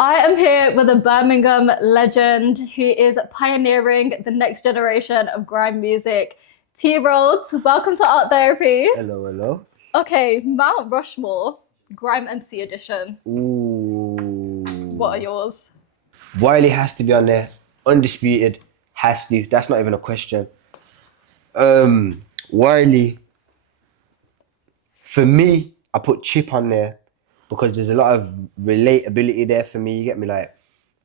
I am here with a Birmingham legend who is pioneering the next generation of grime music. T.Roadz, welcome to Art Therapy. Hello, hello. Okay, Mount Rushmore, Grime MC edition. Ooh. What are yours? Wiley has to be on there. Undisputed. Has to. That's not even a question. Wiley. For me, I put Chip on there because there's a lot of relatability there for me. You get me? Like,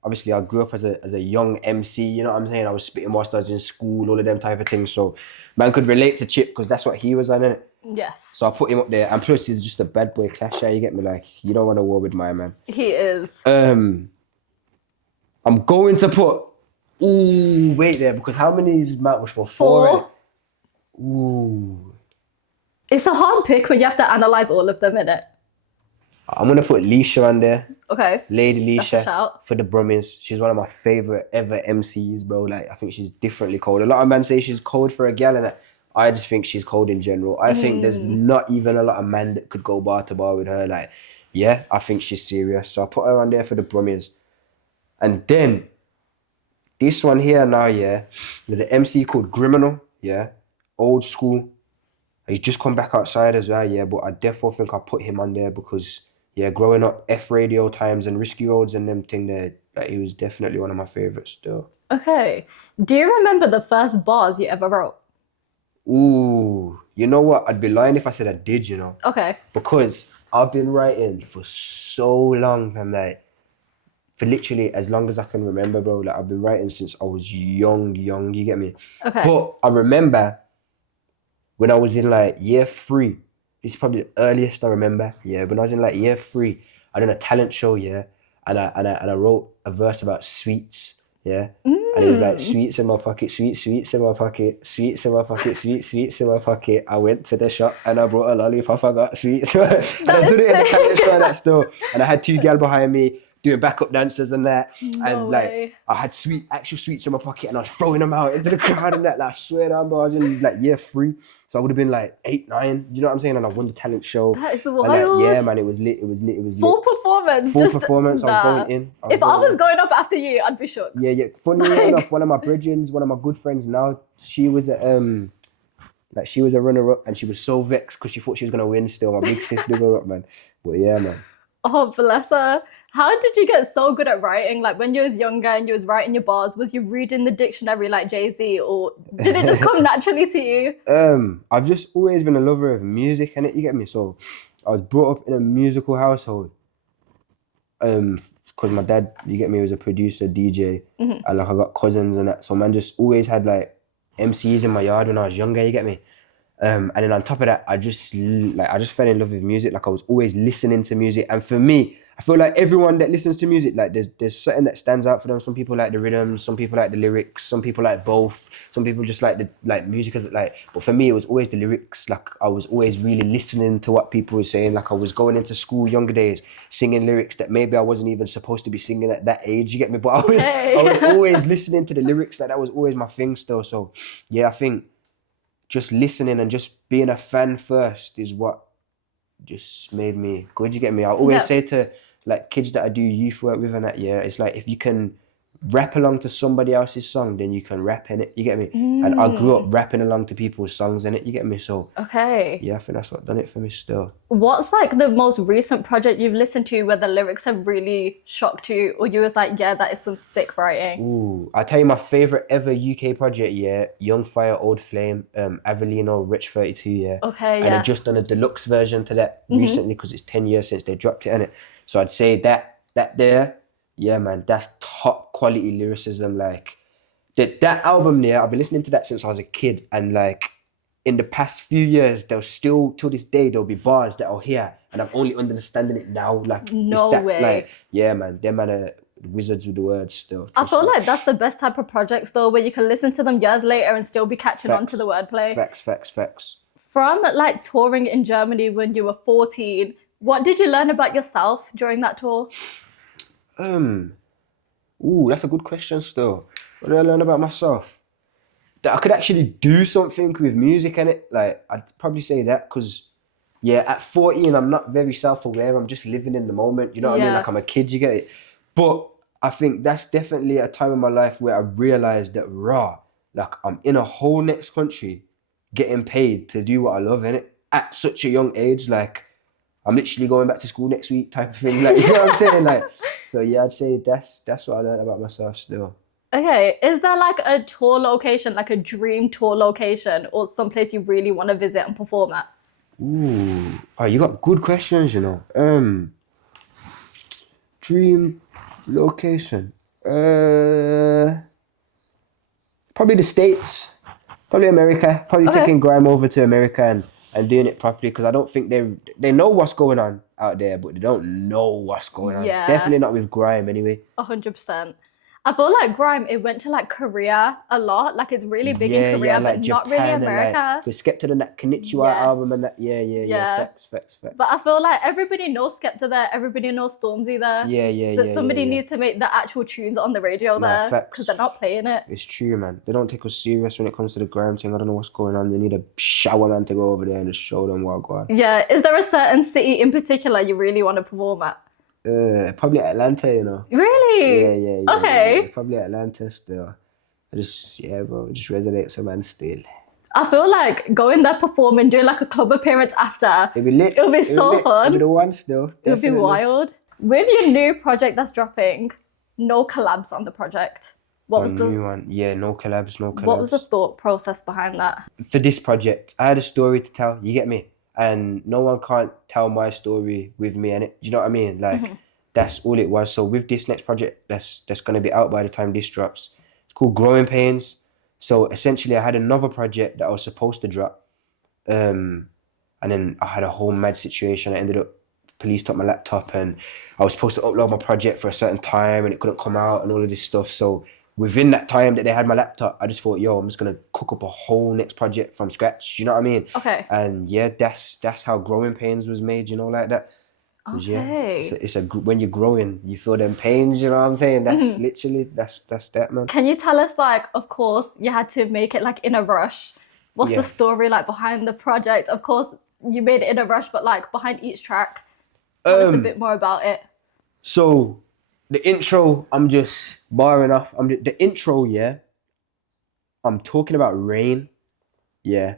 obviously, I grew up as a young MC. You know what I'm saying? I was spitting whilst I was in school, all of them type of things. So, man could relate to Chip because that's what he was on, innit? Yes. So I put him up there, and plus he's just a bad boy clasher. You get me? Like, you don't want to war with my man. He is. I'm going to put. Ooh, wait there, because how many is Mount Rushmore? Four. Ooh. It's a hard pick when you have to analyze all of them, innit? I'm gonna put Leisha on there. Okay. Lady That's a Leisha shout. for the Brummies. She's one of my favorite ever MCs, bro. Like, I think she's differently cold. A lot of men say she's cold for a gal, and I just think she's cold in general. I think there's not even a lot of men that could go bar to bar with her. Like, yeah, I think she's serious. So I put her on there for the Brummies. And then this one here now, yeah, there's an MC called Criminal, yeah, old school. He's just come back outside as well, yeah, but I definitely think I put him on there because, yeah, growing up, F Radio times and Risky Roads and them thing there, like, he was definitely one of my favourites still. Okay. Do you remember the first bars you ever wrote? Ooh, you know what? I'd be lying if I said I did, you know. Okay. Because I've been writing for so long, and like, for literally as long as I can remember, bro. Like, I've been writing since I was young, you get me? Okay. But I remember when I was in like year 3, this is probably the earliest I remember. Yeah, when I was in like year 3, I done a talent show, yeah, and I wrote a verse about sweets, yeah, and it was like sweets in my pocket, sweets in my pocket, sweets in my pocket, sweets in my pocket. I went to the shop and I brought a lollipop. I got sweets, and I did it in the talent show that still, and I had 2 gal behind me doing backup dances and that, and like I had actual sweets in my pocket, and I was throwing them out into the crowd and that. Like, I swear down, bro, I was in like year 3. So I would have been like 8, 9, you know what I'm saying? And I won the talent show. That is wild. And like, yeah, man, it was lit. Full performance. Full performance. I was going in. If I was going up after you, I'd be shook. Yeah. Funny enough, one of my brethrens, one of my good friends now, she was a runner-up, and she was so vexed because she thought she was gonna win still. My big sis, big her up, man. But yeah, man. Oh, bless her. How did you get so good at writing? Like, when you was younger and you was writing your bars, was you reading the dictionary like Jay-Z, or did it just come naturally to you? I've just always been a lover of music, and you get me? So I was brought up in a musical household. Because my dad, you get me, was a producer, DJ, and like I got cousins and that. So man just always had like MCs in my yard when I was younger, you get me? And then on top of that, I just fell in love with music. Like, I was always listening to music, and for me, I feel like everyone that listens to music, like, there's something that stands out for them. Some people like the rhythm, some people like the lyrics, some people like both, some people just like the music as like. But for me, it was always the lyrics. Like, I was always really listening to what people were saying. Like, I was going into school younger days singing lyrics that maybe I wasn't even supposed to be singing at that age. You get me? But I was always listening to the lyrics. Like, that was always my thing still. So yeah, I think just listening and just being a fan first is what just made me good. You get me? I always say to like kids that I do youth work with and that, yeah, it's like, if you can rap along to somebody else's song, then you can rap in it. You get me? And I grew up rapping along to people's songs in it. You get me? So okay, yeah, I think that's what done it for me still. What's like the most recent project you've listened to where the lyrics have really shocked you, or you was like, yeah, that is some sick writing? Ooh, I'll tell you my favorite ever UK project, yeah, Young Fire Old Flame, Avelino Rich 32, yeah. Okay, and yeah. I just done a deluxe version to that recently because it's 10 years since they dropped it, innit? So I'd say that there, yeah, man, that's top quality lyricism. Like, that album there, I've been listening to that since I was a kid, and like, in the past few years, there'll still, till this day, there'll be bars that I'll hear and I'm only understanding it now. Like, no way. Like, yeah, man, them man are wizards with the words still. I feel like that's the best type of projects though, where you can listen to them years later and still be catching on to the wordplay. Facts. From like touring in Germany when you were 14, what did you learn about yourself during that tour? Ooh, that's a good question still. What did I learn about myself? That I could actually do something with music in it. Like, I'd probably say that because, yeah, at 14, I'm not very self-aware. I'm just living in the moment. You know what I mean? Like, I'm a kid, you get it? But I think that's definitely a time in my life where I realized that like I'm in a whole next country getting paid to do what I love in it at such a young age. Like I'm literally going back to school next week type of thing. Like, you know what I'm saying? Like, so yeah, I'd say that's what I learned about myself still. Okay, is there like a tour location, like a dream tour location, or someplace you really want to visit and perform at? Ooh. Oh, you got good questions, you know. Dream location. Probably the States. Probably America. Probably Okay. taking grime over to America and doing it properly because I don't think they know what's going on out there, but they don't know what's going on. Yeah. Definitely not with grime anyway. 100%. I feel like Grime, it went to like Korea a lot. Like it's really big in Yeah, Korea, like but not really Japan and like America. the Skepta and that Konnichiwa Yes. album and that. Yeah. Yeah. But I Facts. feel like everybody knows Skepta there, everybody knows Stormzy there. But somebody Yeah. needs to make the actual tunes on the radio Nah, there because facts. they're not playing it. It's true, man. They don't take us serious when it comes to the grime thing. I don't know what's going on. They need a shower man to go over there and just show them what going on. Yeah. Is there a certain city in particular you really want to perform at? Probably Atlanta, you know. Really? Yeah. Okay. Probably Atlanta still. Bro, it just resonates with man still. I feel like going there performing, doing like a club appearance after, It'll be lit. it'll be so fun. It'll be the one still. It would be Definitely. wild. With your new project that's dropping, no collabs on the project. What was New one. Yeah, no collabs. what was the thought process behind that? For this project, I had a story to tell. You get me? And no one can't tell my story with me, and it. You know what I mean? Like that's all it was. So with this next project, that's gonna be out by the time this drops. It's called Growing Pains. So essentially, I had another project that I was supposed to drop, and then I had a whole mad situation. I ended up police took my laptop, and I was supposed to upload my project for a certain time, and it couldn't come out, and all of this stuff. So within that time that they had my laptop, I just thought, yo, I'm just gonna cook up a whole next project from scratch. You know what I mean? Okay. And yeah, that's how Growing Pains was made. You know, like that. 'Cause, yeah, Okay. it's a when you're growing, you feel them pains. You know what I'm saying? That's literally that's that, man. Can you tell us, like, of course, you had to make it like in a rush. What's Yeah. the story like behind the project? Of course, you made it in a rush, but like behind each track, tell us a bit more about it. So the intro, I'm just barring off. The intro, yeah. I'm talking about rain, yeah.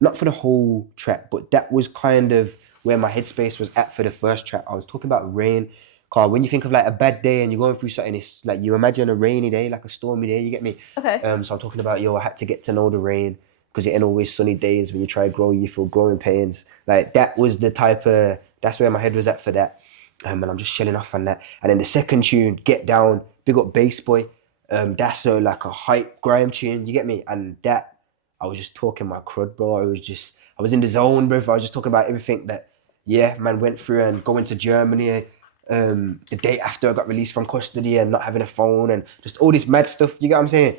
Not for the whole track, but that was kind of where my headspace was at for the first track. I was talking about rain. Cause when you think of like a bad day and you're going through something, it's like you imagine a rainy day, like a stormy day. You get me? Okay. So I'm talking about yo. I had to get to know the rain because it ain't always sunny days. When you try to grow, you feel growing pains. Like that was the type of. That's where my head was at for that. And I'm just shelling off on that. And then the second tune, Get Down, big up Bass Boy. That's like a hype grime tune. You get me? And that I was just talking my crud, bro. I was in the zone, bro. I was just talking about everything that, yeah, man, went through and going to Germany. The day after I got released from custody and not having a phone and just all this mad stuff. You get what I'm saying?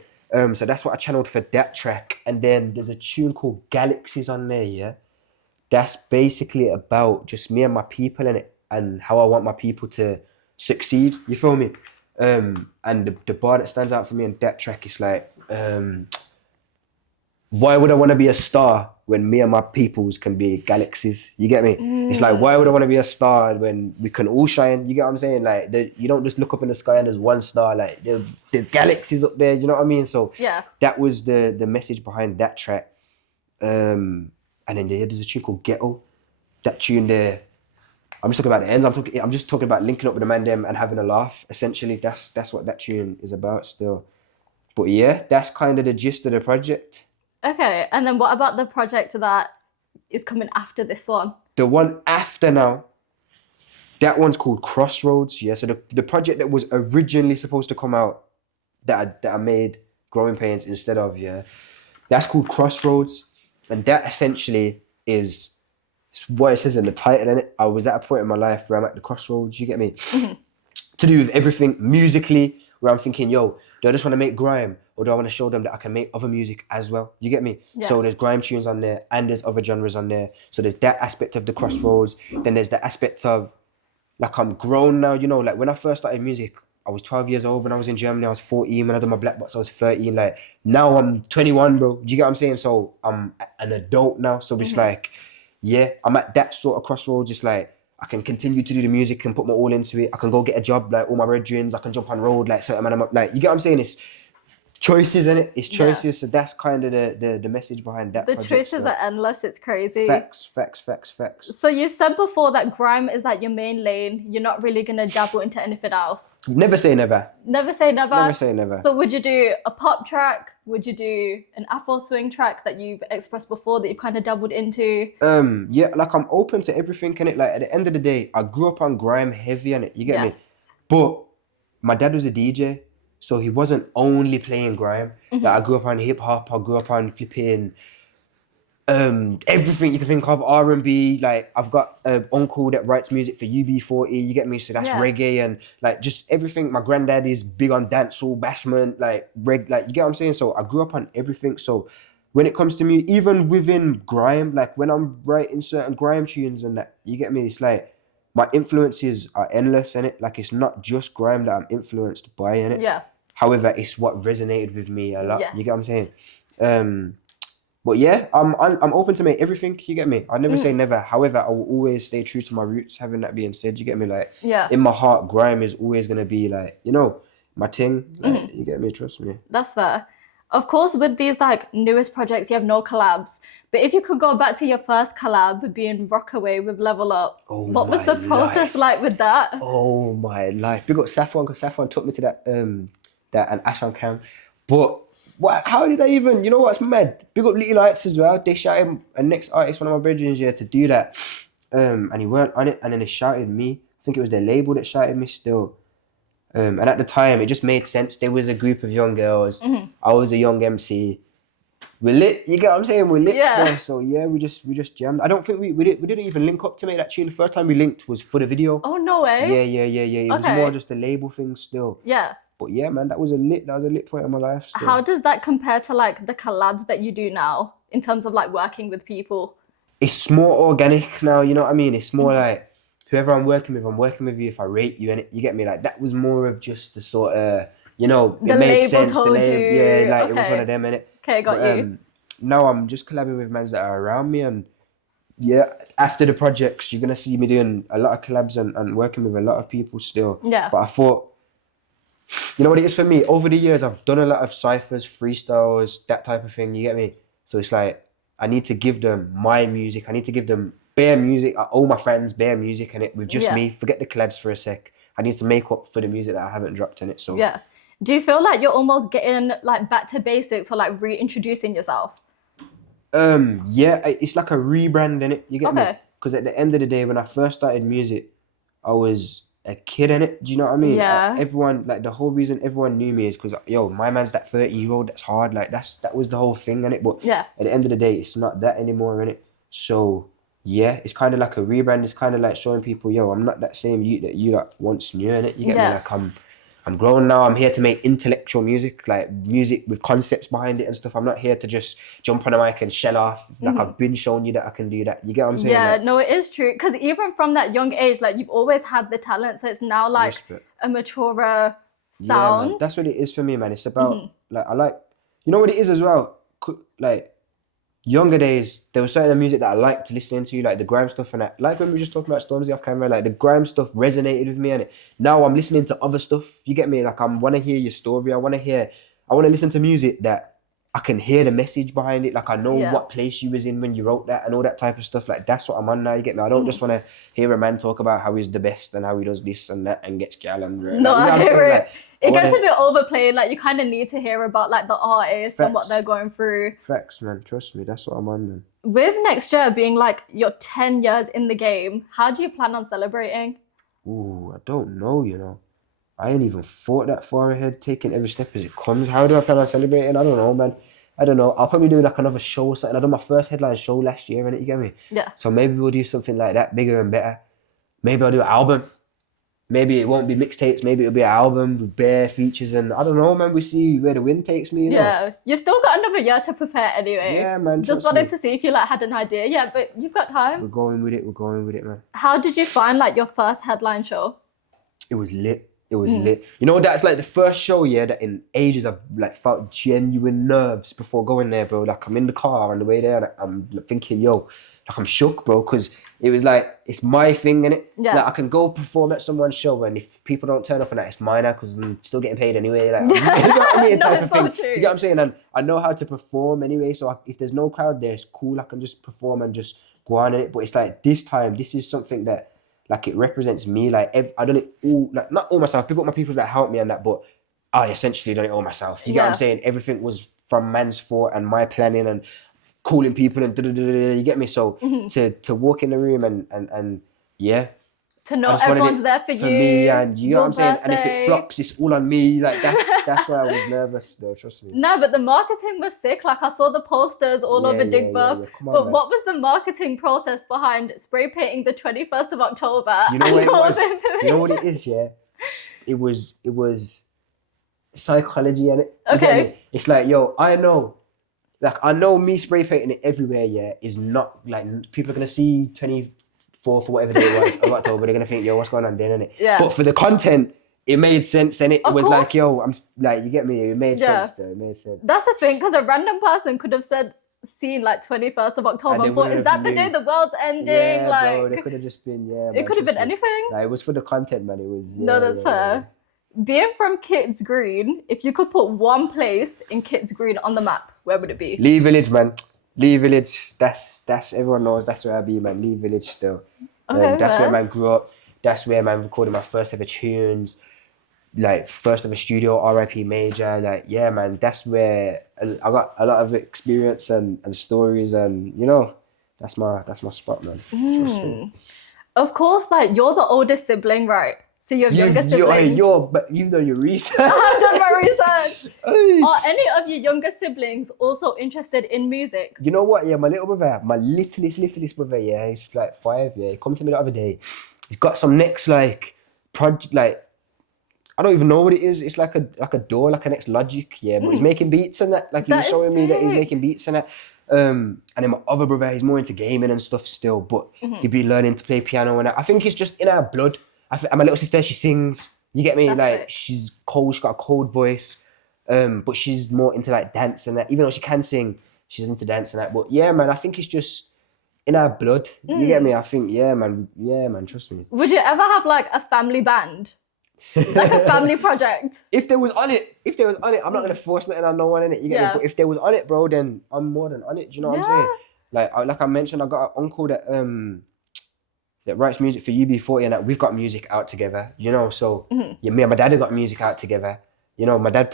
So that's what I channeled for that track. And then there's a tune called Galaxies on there, yeah? That's basically about just me and my people in it and how I want my people to succeed. You feel me? And the bar that stands out for me in that track is like, why would I want to be a star when me and my peoples can be galaxies? You get me? It's like, why would I want to be a star when we can all shine? You get what I'm saying? Like, you don't just look up in the sky and there's one star. Like, there's galaxies up there. You know what I mean? So Yeah. that was the message behind that track. And then there's a tune called Ghetto. That tune there, I'm just talking about the ends. I'm just talking about linking up with the man them and having a laugh. Essentially, that's what that tune is about still. But yeah, that's kind of the gist of the project. Okay. And then what about the project that is coming after this one? The one after now, that one's called Crossroads. Yeah, so the project that was originally supposed to come out that I made Growing Pains instead of, yeah, that's called Crossroads. And that essentially is what it says in the title, innit? I was at a point in my life where I'm at the crossroads, you get me? To do with everything musically, where I'm thinking, yo, do I just want to make grime or do I want to show them that I can make other music as well? You get me? Yeah. So there's grime tunes on there and there's other genres on there. So there's that aspect of the crossroads. Then there's the aspect of, like, I'm grown now, you know, like when I first started music, I was 12 years old. When I was in Germany, I was 14. When I did my black box, I was 13. Like, now I'm 21, bro. Do you get what I'm saying? So I'm an adult now. So it's like, yeah, I'm at that sort of crossroads. It's like, I can continue to do the music and put my all into it. I can go get a job like all my brethrens. I can jump on road like certain man. Like, you get what I'm saying? It's choices, innit? It's choices. So that's kind of the message behind that The project. choices are endless. It's crazy. Facts. So you said before that grime is like your main lane. You're not really gonna dabble into anything else. Never say never. Never say never. Never say never. So would you do a pop track? Would you do an Afro swing track that you've expressed before that you've kind of dabbled into? Yeah, like I'm open to everything, innit? Like at the end of the day, I grew up on grime heavy, innit? You get me? But my dad was a DJ, so he wasn't only playing grime. Like I grew up on hip hop, I grew up on flipping everything you can think of, R&B. Like I've got an uncle that writes music for UB40, you get me? So that's reggae and like just everything. My granddad is big on dancehall, bashment, like like you get what I'm saying? So I grew up on everything. So when it comes to me, even within grime, like when I'm writing certain grime tunes and that, you get me? It's like my influences are endless, innit? Like it's not just grime that I'm influenced by, innit? Yeah. However, it's what resonated with me a lot. Yes. You get what I'm saying? But yeah, I'm open to make everything. You get me? I never say never. However, I will always stay true to my roots. Having that being said, you get me? Like in my heart, grime is always gonna be like, you know, my thing. Like, you get me? Trust me. That's fair. Of course, with these like newest projects, you have no collabs. But if you could go back to your first collab, being Rockaway with Level Up, what was the process like with that? Oh my life! Big up Saffron, because Saffron took me to that and Ash on Cam. But how did I even? You know what's mad? Big up Little Lights as well. They shouted a next artist, one of my brethren here, to do that. And he weren't on it, and then they shouted me. I think it was their label that shouted me still. And at the time, it just made sense. There was a group of young girls. I was a young MC. We're lit. You get what I'm saying? We're lit there. So yeah, we just jammed. I don't think we didn't even link up to make that tune. The first time we linked was for the video. Oh no way. Yeah. It was more just a label thing still. Yeah. But yeah, man, that was a lit point in my life still. How does that compare to like the collabs that you do now in terms of like working with people? It's more organic now, you know what I mean? It's more like whoever I'm working with you if I rate you, and you get me? Like that was more of just the sort of, you know, The it made label sense. told you. Yeah, like it was one of them, innit? Okay, got you. Now I'm just collabing with mans that are around me, and yeah, after the projects, you're gonna see me doing a lot of collabs and working with a lot of people still. Yeah. But I thought, you know what it is for me? Over the years, I've done a lot of cyphers, freestyles, that type of thing. You get me? So it's like I need to give them my music. I need to give them bare music. I owe my friends bare music, and it with just me. Forget the collabs for a sec. I need to make up for the music that I haven't dropped in it. So yeah. Do you feel like you're almost getting like back to basics or like reintroducing yourself? Yeah, it's like a rebrand in it. You get me? Okay. Because at the end of the day, when I first started music, I was a kid in it. Do you know what I mean? Yeah. Everyone, like the whole reason everyone knew me is because my man's that 30-year-old that's hard. Like that was the whole thing in it. But yeah, at the end of the day, it's not that anymore in it. So yeah, it's kind of like a rebrand. It's kind of like showing people, I'm not that same you that you like once knew in it. You get me? Like I'm grown now. I'm here to make intellectual music, like music with concepts behind it and stuff. I'm not here to just jump on a mic and shell off. Like I've been showing you that I can do that. You get what I'm saying? Yeah, like, no, it is true. Because even from that young age, like you've always had the talent. So it's now like a maturer sound. Yeah, man. That's what it is for me, man. It's about like I like, you know what it is as well. Like younger days, there was certain music that I liked listening to, like the grime stuff and that. Like when we were just talking about Stormzy off camera, like the grime stuff resonated with me, and now I'm listening to other stuff. You get me? Like I want to hear your story. I want to listen to music that I can hear the message behind it. Like I know what place you was in when you wrote that and all that type of stuff. Like that's what I'm on now. You get me? I don't just want to hear a man talk about how he's the best and how he does this and that and gets gal and no, like, I hear it. Like, it gets a bit overplayed. Like you kind of need to hear about like the artists and what they're going through. Facts, man. Trust me. That's what I'm on, man. With next year being like your 10 years in the game, how do you plan on celebrating? Ooh, I don't know, you know. I ain't even thought that far ahead, taking every step as it comes. How do I plan on celebrating? I don't know, man. I don't know. I'll probably do like another show or something. I done my first headline show last year, innit? You get me? Yeah. So maybe we'll do something like that, bigger and better. Maybe I'll do an album. Maybe it won't be mixtapes. Maybe it'll be an album with bare features, and I don't know, man. We see where the wind takes me. You know? You still got another year to prepare anyway. Yeah, man. Just wanted to see if you like had an idea. Yeah, but you've got time. We're going with it, man. How did you find like your first headline show? It was lit. It was lit. You know, that's like the first show, that in ages I've like felt genuine nerves before going there, bro. Like I'm in the car on the way there, and I'm thinking, I'm shook, bro, because it was like, it's my thing, innit? Yeah. Like, I can go perform at someone's show, and if people don't turn up on that, it's mine now, because I'm still getting paid anyway. Like, you know what I mean? No, Type it's of so thing. true. You get what I'm saying? And I know how to perform anyway, so if there's no crowd there, it's cool. I can just perform and just go on in it. But it's like, this time, this is something that, like, it represents me. Like, I done it all, like, not all myself. People, my people that helped me and that, but I essentially done it all myself. You get what I'm saying? Everything was from man's thought and my planning and calling people and you get me? So to walk in the room and yeah. To know everyone's there for you. Me, and you know what I'm saying? Birthday. And if it flops, it's all on me. Like, that's why I was nervous though, trust me. No, but the marketing was sick. Like, I saw the posters all over Dig Buff. Yeah. Come on, But man. what was the marketing process behind spray painting the 21st of October? You know what it was? You know what it is, yeah? It was psychology, and it. Okay. It's like, yo, I know me spray painting it everywhere, yeah, is not like, people are gonna see 24th or whatever day it was of October, they're gonna think, yo, what's going on there, innit? Yeah. But for the content, it made sense, and it Of was course. like, yo, I'm like, you get me? It made sense though. It made sense. That's the thing, because a random person could have seen like 21st of October and thought, is that the day the world's ending? Yeah, like, bro, they could have just been, it could have been anything. Like, it was for the content, man. It was. No, that's fair. Being from Kitts Green, if you could put one place in Kitts Green on the map, where would it be? Lee Village, man. Lee Village. That's everyone knows. That's where I be, man. Lee Village still. Okay, that's where man grew up. That's where man recorded my first ever tunes. Like, first ever studio, RIP Major. Like, yeah, man. That's where I got a lot of experience and stories, and you know, that's my spot, man. Trust me. Of course, like, you're the oldest sibling, right? So you have younger siblings. But you've done your research. I've done my research. Are any of your younger siblings also interested in music? You know what? Yeah, my little brother, my littlest brother, yeah, he's like 5. Yeah, he come to me the other day. He's got some next like project, like, I don't even know what it is. It's like a door, like a next Logic, yeah. But he's making beats and that. Like, he was showing me that he's making beats and that. And then my other brother, he's more into gaming and stuff still, but he'd be learning to play piano and that. I think it's just in our blood. And my little sister, she sings. You get me? That's like, it. she's cold. She's got a cold voice. But she's more into like dance and that. Even though she can sing, she's into dance and that. But yeah, man, I think it's just in our blood. You get me? I think, yeah, man, trust me. Would you ever have like a family band? Like a family project? If there was on it, I'm not gonna force nothing on no one in it. You get me? But if there was on it, bro, then I'm more than on it. Do you know what I'm saying? Like I mentioned, I got an uncle that writes music for UB40, and that we've got music out together. You know, so yeah, me and my dad have got music out together. You know, my dad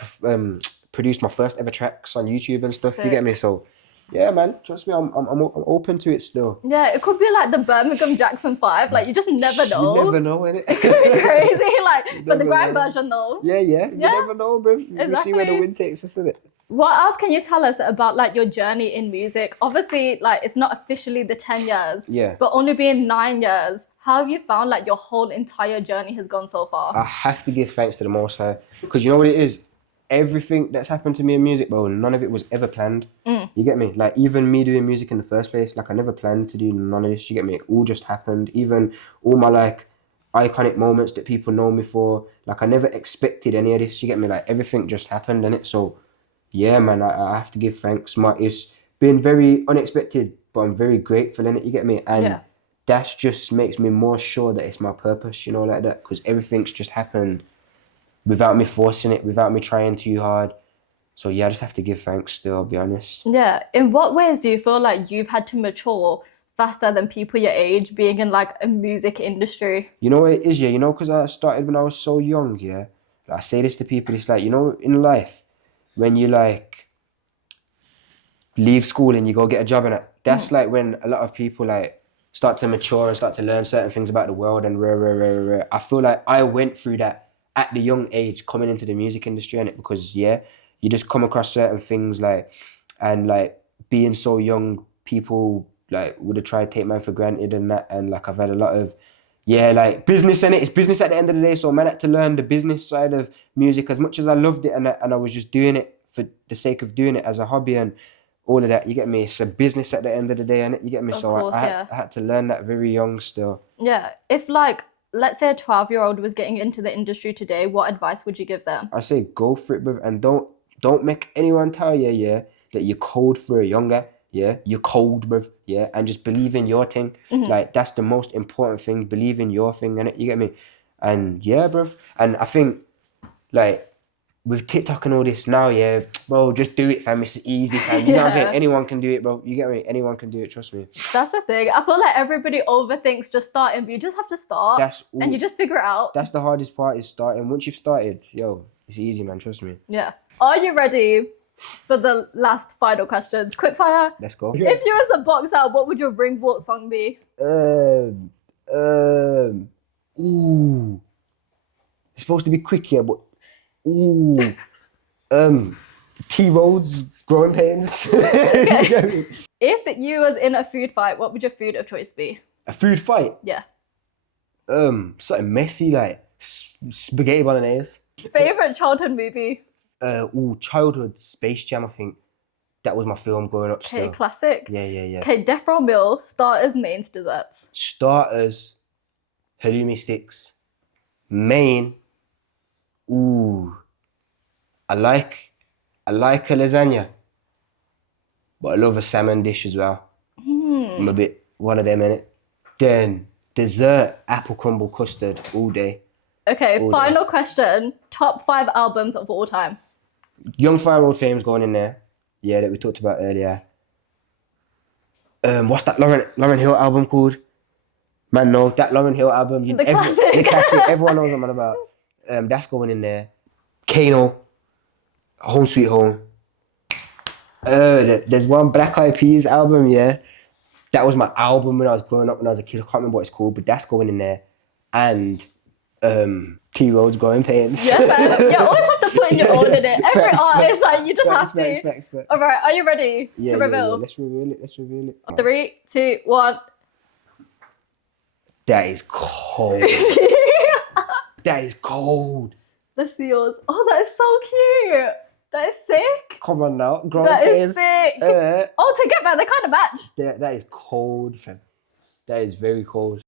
produced my first ever tracks on YouTube and stuff. You get me? So yeah, man, trust me, I'm open to it still. Yeah, it could be like the Birmingham Jackson 5. Like, you just never know. You never know, innit? It could be crazy, like, but the Grime version though. Yeah. You never know, bro. We'll see where the wind takes us, innit? What else can you tell us about like your journey in music? Obviously, like, it's not officially the 10 years. Yeah. But only being 9 years. How have you found like your whole entire journey has gone so far? I have to give thanks to the Most High, because you know what it is? Everything that's happened to me in music, bro, none of it was ever planned. You get me? Like, even me doing music in the first place, like, I never planned to do none of this. You get me? It all just happened. Even all my like iconic moments that people know me for, like, I never expected any of this. You get me? Like, everything just happened, and it. So yeah, man, I have to give thanks. It's been very unexpected, but I'm very grateful in it. You get me? And that just makes me more sure that it's my purpose, you know, like that, because everything's just happened without me forcing it, without me trying too hard. So yeah, I just have to give thanks still, I'll be honest. Yeah. In what ways do you feel like you've had to mature faster than people your age, being in like a music industry? You know what it is, yeah, you know, because I started when I was so young, yeah. Like, I say this to people, it's like, you know, in life, when you like leave school and you go get a job in it, that's like when a lot of people like start to mature and start to learn certain things about the world and I feel like I went through that at the young age coming into the music industry, and it, because yeah, you just come across certain things like, and like being so young, people like would have tried to take man for granted and that, and like I've had a lot of like business in it. It's business at the end of the day, so man had to learn the business side of music as much as I loved it, and I was just doing it for the sake of doing it as a hobby and all of that. You get me? It's a business at the end of the day, innit? You get me? Of So course, I had to learn that very young still. Yeah. If like, let's say a 12-year-old was getting into the industry today, what advice would you give them? I say go for it, bruv, and don't make anyone tell you, yeah, that you're cold for a younger. Yeah, you're cold, bruv. Yeah, and just believe in your thing. Like that's the most important thing. Believe in your thing, and you get me. And yeah, bruv. And I think like with TikTok and all this now, yeah, bro, just do it, fam. It's easy, fam. You know what I'm saying? Anyone can do it, bro. You get me? Anyone can do it. Trust me. That's the thing. I feel like everybody overthinks just starting, but you just have to start. And you just figure it out. That's the hardest part is starting. Once you've started, yo, it's easy, man. Trust me. Yeah. Are you ready for the last final questions? Quick fire. Let's go. If you was a boxer, what would your ring walk song be? Ooh. It's supposed to be quick here, but ooh. T.Roadz, growing pains. Okay. If you was in a food fight, what would your food of choice be? A food fight? Yeah. Something messy like spaghetti bolognese. Favorite childhood movie? Childhood Space Jam, I think. That was my film growing up still. Okay, classic. Yeah. Okay, death row meal, starters, mains, desserts. Starters, halloumi sticks. Main, I like a lasagna, but I love a salmon dish as well. I'm a bit one of them, innit? Then dessert, apple crumble custard all day. Okay, final question. Top 5 albums of all time. Young Fire Road Fame's going in there. Yeah, that we talked about earlier. What's that Lauryn Hill album called? Man, no, that Lauryn Hill album. The classic. The classic. Everyone knows what I'm on about. That's going in there. Kano, Home Sweet Home. There's one Black Eyed Peas album, yeah. That was my album when I was growing up when I was a kid. I can't remember what it's called, but that's going in there. And T.Roadz, Growing Pains. Yeah, man. You always have to put in your own in it. Every artist, like, you just have to. Facts. All right, are you ready to reveal? Yeah. Let's reveal it. 3, 2, 1. That is cold. That is cold. Let's see yours. Oh, that is so cute. That is sick. Come on now. That is sick. Oh, to get back, they kind of match. That is cold, fam. That is very cold.